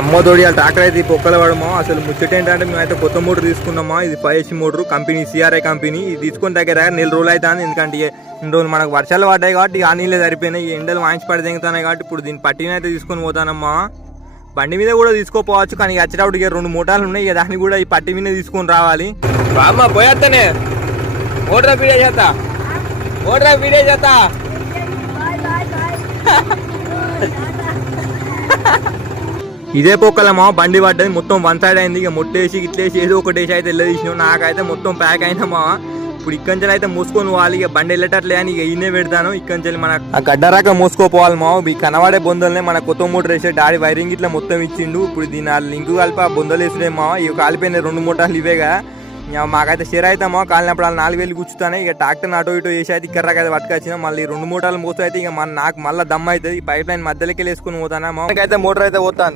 అమ్మ తోడి ఆ ట్రాక్టర్ అయితే ఈ పొక్కల పడమో. అసలు ముచ్చట ఏంటంటే మేమైతే కొత్త మోటార్ తీసుకున్నామా. ఇది 5 మోటార్ కంపెనీ సిఆర్ఐ కంపెనీ. ఇది తీసుకుని దగ్గర నెల రోజులు అవుతుంది. ఎందుకంటే ఇన్ని రోజులు మనకు వర్షాలు పడ్డాయి కాబట్టి ఆ నీళ్ళే సరిపోయినాయి. ఎండలు వాయించి పడి తెగుతున్నాయి కాబట్టి ఇప్పుడు దీని పట్టిన అయితే తీసుకొని పోతానమ్మా. బండి మీద కూడా తీసుకోపోవచ్చు, కానీ వచ్చేటప్పుడు ఇక 2 మోటార్లు ఉన్నాయి. ఇక దాన్ని కూడా ఈ పట్టి మీద తీసుకొని రావాలి. బామ్మ పోయేస్తానే మోటార్ వీడియో చేస్తా, మోటార్ వీడియో చేస్తా. ఇదే పొక్కలమా బండి పడ్డది, మొత్తం 1 సైడ్ అయింది. ఇక మొట్టేసి ఇట్లేసి ఏదో ఒకటి వేసి అయితే వెళ్ళదీసినాం. నాకైతే మొత్తం ప్యాక్ అయిందమ్మా. ఇప్పుడు ఇక్కడి అయితే మోసుకొని పోవాలి. ఇక బండి వెళ్ళేటట్లే అని ఇక ఈయనే పెడతాను. ఇక్కడి మన ఆ గడ్డరాక మోసుకోపోవాలి మా. ఈ కనబడే బొందలనే మన కొత్త మోటార్ వేసే డాడీ వైరింగ్ ఇట్లా మొత్తం ఇచ్చిండు. ఇప్పుడు దీని ఆ లింక్ కలిపి ఆ బొందలు వేసుడే మా. ఇవి కాలిపోయినాయి 2 మోటార్లు ఇవేగా. మాకైతే షేర్ అవుతామా. కాలినప్పుడు వాళ్ళు 4 వేలు కూర్చుతానే. ఇక ట్రాక్టర్ అటో ఇటో వేసి అయితే ఇక్కడరాక అయితే పట్టుకొచ్చినా. మళ్ళీ 2 మోటార్లు మోసం అయితే ఇక నాకు మళ్ళీ దమ్ అవుతుంది. ఈ పైప్ లైన్ మధ్యలోకి వేసుకుని పోతానా. మాకైతే మోటార్ అయితే పోతాను.